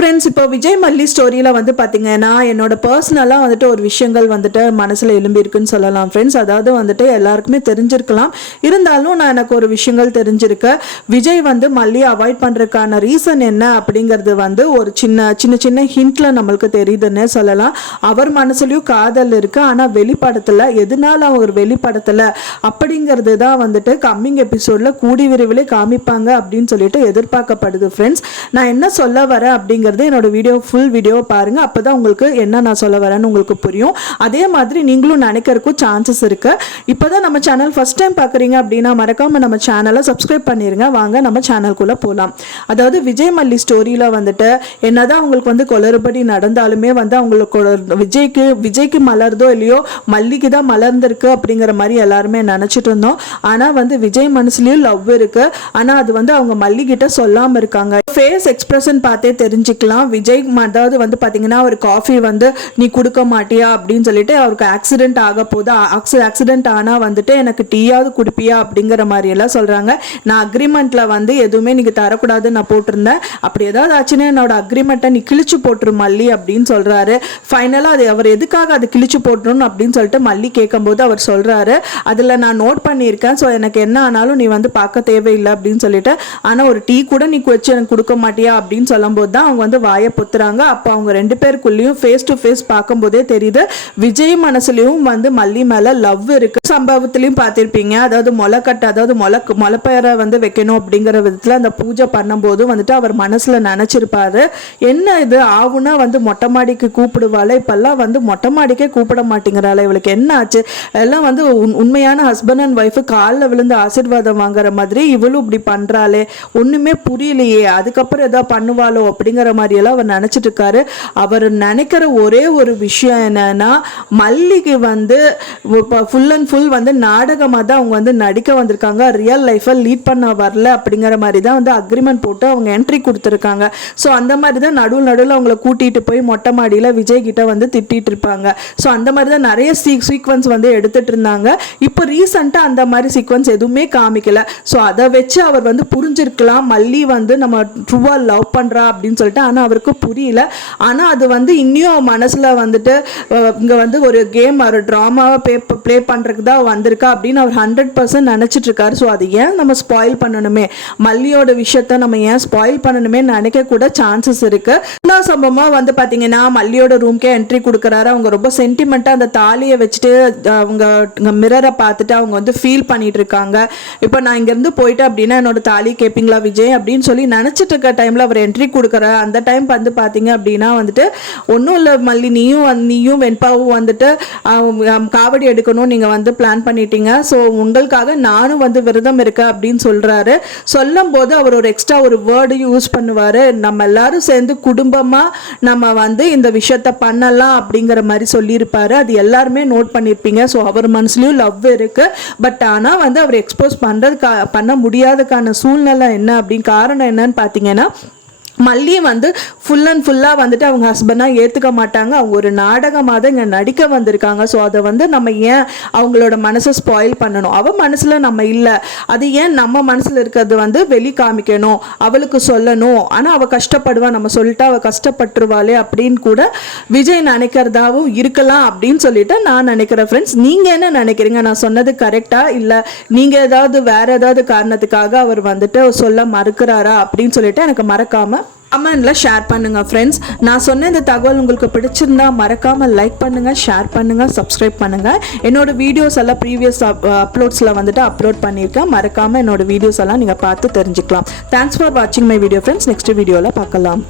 Friends, இப்போ விஜய் மல்லி ஸ்டோரியில் வந்து பார்த்தீங்கன்னா என்னோட பர்சனலாக வந்துட்டு ஒரு விஷயங்கள் வந்துட்டு மனசில் எழும்பியிருக்குன்னு சொல்லலாம் ஃப்ரெண்ட்ஸ். அதாவது வந்துட்டு எல்லாருக்குமே தெரிஞ்சிருக்கலாம், இருந்தாலும் நான் எனக்கு ஒரு விஷயங்கள் தெரிஞ்சிருக்கு. விஜய் வந்து மல்லியை அவாய்ட் பண்ணுறதுக்கான ரீசன் என்ன அப்படிங்கிறது வந்து ஒரு சின்ன ஹிண்ட்ல நம்மளுக்கு தெரியுதுன்னு சொல்லலாம். அவர் மனசுலையும் காதல் இருக்குது, ஆனால் வெளிப்படத்தில் எதனால அவர் வெளிப்படத்தில் அப்படிங்கிறது தான் வந்துட்டு கம்மிங் எபிசோடில் கூடி விரைவிலே காமிப்பாங்க அப்படின்னு சொல்லிட்டு எதிர்பார்க்கப்படுது ஃப்ரெண்ட்ஸ். நான் என்ன சொல்ல வரேன் அப்படிங்கிறது என்னோட ஃபுல் வீடியோ பாருங்கள், அப்போ தான் உங்களுக்கு என்ன நான் சொல்ல வரேன்னு உங்களுக்கு புரியும். அதே மாதிரி நீங்களும் நினைக்கிறதுக்கும் சான்சஸ் இருக்குது. இப்போ தான் நம்ம சேனல் ஃபஸ்ட் டைம் பார்க்குறீங்க அப்படின்னா மறக்காமல் நம்ம சேனலை சப்ஸ்கிரைப் பண்ணிடுங்க. வாங்க நம்ம சேனலுக்குள்ளே போகலாம். அதாவது விஜய் மல்லி ஸ்டோரியில் வந்துட்டு என்னதான் அவங்களுக்கு வந்து குளறுபடி நடந்தாலுமே வந்து அவங்களுக்கு விஜய்க்கு மலர்தோ இல்லையோ மல்லிக்கு தான் மலர்ந்திருக்கு அப்படிங்கிற மாதிரி எல்லாருமே நினச்சிட்டு இருந்தோம். ஆனால் வந்து விஜய் மனசுலேயும் லவ் இருக்குது, ஆனால் அது வந்து அவங்க மல்லிகிட்ட சொல்லாமல் இருக்காங்க. ஃபேஸ் எக்ஸ்பிரஷன் பார்த்தே தெரிஞ்சுக்கலாம். விஜய் அதாவது வந்து பார்த்தீங்கன்னா ஒரு காஃபி வந்து நீ கொடுக்க மாட்டியா அப்படின்னு சொல்லிட்டு அவருக்கு ஆக்சிடென்ட் ஆக போது, ஆக்சிடென்ட் ஆனால் வந்துட்டு எனக்கு டீயாவது குடிப்பியா அப்படிங்கிற மாதிரி எல்லாம் சொல்கிறாங்க. நான் அக்ரிமெண்ட்டில் வந்து எதுவுமே நீங்கள் தரக்கூடாதுன்னு நான் போட்டிருந்தேன், அப்படி ஏதாவது ஆச்சுன்னா என்னோட அக்ரிமெண்ட்டை நீ கிழிச்சு போட்டுரு மல்லி அப்படின்னு சொல்கிறாரு. ஃபைனலாக அது அவர் எதுக்காக அது கிழிச்சு போட்டுருன்னு அப்படின்னு சொல்லிட்டு மல்லி கேட்கும்போது அவர் சொல்கிறாரு, அதில் நான் நோட் பண்ணியிருக்கேன், ஸோ எனக்கு என்ன ஆனாலும் நீ வந்து பார்க்க தேவையில்லை அப்படின்னு சொல்லிட்டு, ஆனால் ஒரு டீ கூட நீ வச்சு எனக்கு கொடுக்க மாட்டியா அப்படின்னு சொல்லும்போது தான் அவங்க வந்து வாயை பொத்துறாங்க. அப்போ அவங்க ரெண்டு பேருக்குள்ளேயும் ஃபேஸ் டு ஃபேஸ் பார்க்கும்போதே தெரியுது விஜய் மனசுலையும் வந்து மல்லி மேலே லவ் இருக்கு. சம்பவத்திலையும் பார்த்துருப்பீங்க, அதாவது முளைக்கட்டை, அதாவது முளைப்பயரை வந்து வைக்கணும் அப்படிங்கிற விதத்தில் அந்த பூஜை பண்ணும்போது வந்துட்டு அவர் மனசில் நினச்சிருப்பாரு, என்ன இது ஆகுனா வந்து மொட்டை மாடிக்கு கூப்பிடுவாள், இப்பெல்லாம் வந்து மொட்டை மாடிக்கே கூப்பிட மாட்டேங்கிறாள், இவளுக்கு என்ன ஆச்சு, எல்லாம் வந்து உண்மையான ஹஸ்பண்ட் அண்ட் ஒய்ஃபு காலில் விழுந்து ஆசீர்வாதம் வாங்குற மாதிரி இவளும் இப்படி பண்ணுறாளே, ஒன்றுமே புரியலையே, அதுக்கப்புறம் ஏதோ பண்ணுவாளோ அப்படிங்கிற மாதிரியெல்லாம் அவர் நினச்சிட்டு இருக்காரு. அவர் நினைக்கிற ஒரே ஒரு விஷயம் என்னன்னா, மல்லிக்கு வந்து ஃபுல் அண்ட் ஃபுல் வந்து நாடகமாக தான் அவங்க வந்து நடிக்க வந்திருக்காங்க, ரியல் லைஃப்பை லீட் பண்ண வரல அப்படிங்கிற மாதிரி தான் வந்து அக்ரிமெண்ட் போட்டு அவங்க என்ட்ரி கொடுத்துருக்காங்க. ஸோ அந்த மாதிரி தான் நடுவில் அவங்கள கூட்டிகிட்டு போய் மொட்டை மாடியில் விஜய் கிட்ட வந்து திட்டிகிட்டு இருப்பாங்க. ஸோ அந்த மாதிரி தான் நிறைய சீக்வன்ஸ் வந்து எடுத்துகிட்டு இருந்தாங்க. இப்போ ரீசெண்டாக அந்த மாதிரி சீக்வன்ஸ் எதுவுமே காமிக்கல. ஸோ அதை வச்சு அவர் வந்து புரிஞ்சிருக்கலாம் மல்லி வந்து நம்ம ட்ரூவாக லவ் பண்ணுறா அப்படின்னு சொல்லிட்டு, ஆனால் அவருக்கு புரியல. ஆனால் அது வந்து இன்னும் மனசில் வந்துட்டு இங்கே வந்து ஒரு கேம் ஒரு ட்ராமாவை ப்ளே பண்ணுறதுக்கு தான் வந்திருக்கா அப்படின்னு அவர் 100% நினச்சிட்டு இருக்காரு. ஸோ அது ஏன் நம்ம ஸ்பாயில் பண்ணணுமே, மல்லியோட விஷயத்த நம்ம ஏன் ஸ்பாயில் பண்ணணுமே நினைக்க கூட சான்சஸ் இருக்கு. இன்னொரு சம்பவமாக வந்து பார்த்தீங்கன்னா மல்லியோட ரூம்க்கே என்ட்ரி கொடுக்குறாரு. அவங்க ரொம்ப சென்டிமெண்ட்டாக அந்த தாலியை வச்சுட்டு அவங்க மிரரை பார்த்துட்டு அவங்க வந்து ஃபீல் பண்ணிட்டு இருக்காங்க. இப்போ நான் இங்கேருந்து போயிட்டு அப்படின்னா என்னோட தாலி கேட்பீங்களா விஜய் அப்படின்னு சொல்லி நினச்சிட்டு இருக்க டைமில் அவர் என்ட்ரி கொடுக்குற அந்த டைம் வந்து பார்த்தீங்க அப்படின்னா வந்துட்டு ஒன்றும் இல்லை மல்லி, நீயும் வெண்பாவும் வந்துட்டு காவடி எடுக்கணும் நீங்கள் வந்து பிளான் பண்ணிட்டீங்க, ஸோ உங்களுக்காக நானும் வந்து விரதம் இருக்கேன் அப்படின்னு சொல்கிறாரு. சொல்லும் போது அவர் ஒரு எக்ஸ்ட்ரா ஒரு வேர்டு யூஸ் பண்ணுவார், நம்ம எல்லாரும் சேர்ந்து குடும்பமாக நம்ம வந்து இந்த விஷயத்த பண்ணலாம் அப்படிங்கிற மாதிரி சொல்லியிருப்பாரு. அது எல்லாருமே நோட் பண்ணியிருப்பீங்க. ஸோ அவர் மனசுலையும் லவ் இருக்குது, பட் ஆனால் வந்து அவர் எக்ஸ்போஸ் பண்ண முடியாததுக்கான சூழ்நிலை என்ன அப்படின்னு காரணம் என்னன்னு பார்த்தீங்கன்னா, மல்லி வந்து ஃபுல் அண்ட் ஃபுல்லாக வந்துட்டு அவங்க ஹஸ்பண்டாக ஏற்றுக்க மாட்டாங்க, அவங்க ஒரு நாடகமாக தான் இங்கே நடிக்க வந்திருக்காங்க. ஸோ அதை வந்து நம்ம ஏன் அவங்களோட மனசை ஸ்பாயில் பண்ணணும், அவள் மனசில் நம்ம இல்லை, அது ஏன் நம்ம மனசில் இருக்கிறது வந்து வெளி காமிக்கணும், அவளுக்கு சொல்லணும், ஆனால் அவள் கஷ்டப்படுவா, நம்ம சொல்லிட்டு அவள் கஷ்டப்பட்டுருவாளே அப்படின்னு கூட விஜய் நினைக்கிறதாவும் இருக்கலாம் அப்படின்னு சொல்லிட்டு நான் நினைக்கிறேன். ஃப்ரெண்ட்ஸ், நீங்கள் என்ன நினைக்கிறீங்க, நான் சொன்னது கரெக்டாக இல்லை நீங்கள் ஏதாவது வேறு ஏதாவது காரணத்துக்காக அவர் வந்துட்டு சொல்ல மறுக்கிறாரா அப்படின்னு சொல்லிட்டு எனக்கு மறக்காமல் கமெண்ட்ல ஷேர் பண்ணுங்க ஃப்ரெண்ட்ஸ். நான் சொன்ன இந்த தகவல் உங்களுக்கு பிடிச்சிருந்தா மறக்காம லைக் பண்ணுங்க, ஷேர் பண்ணுங்க, சப்ஸ்கிரைப் பண்ணுங்க. என்னோட வீடியோஸ் எல்லாம் ப்ரீவியஸ் அப்லோட்ஸ்ல வந்துட்டு அப்லோட் பண்ணியிருக்கேன், மறக்காம என்னோட வீடியோஸ் எல்லாம் நீங்க பார்த்து தெரிஞ்சுக்கலாம். தேங்க்ஸ் ஃபார் வாட்சிங் மை வீடியோ ஃப்ரெண்ட்ஸ். நெக்ஸ்ட் வீடியோல பார்க்கலாம்.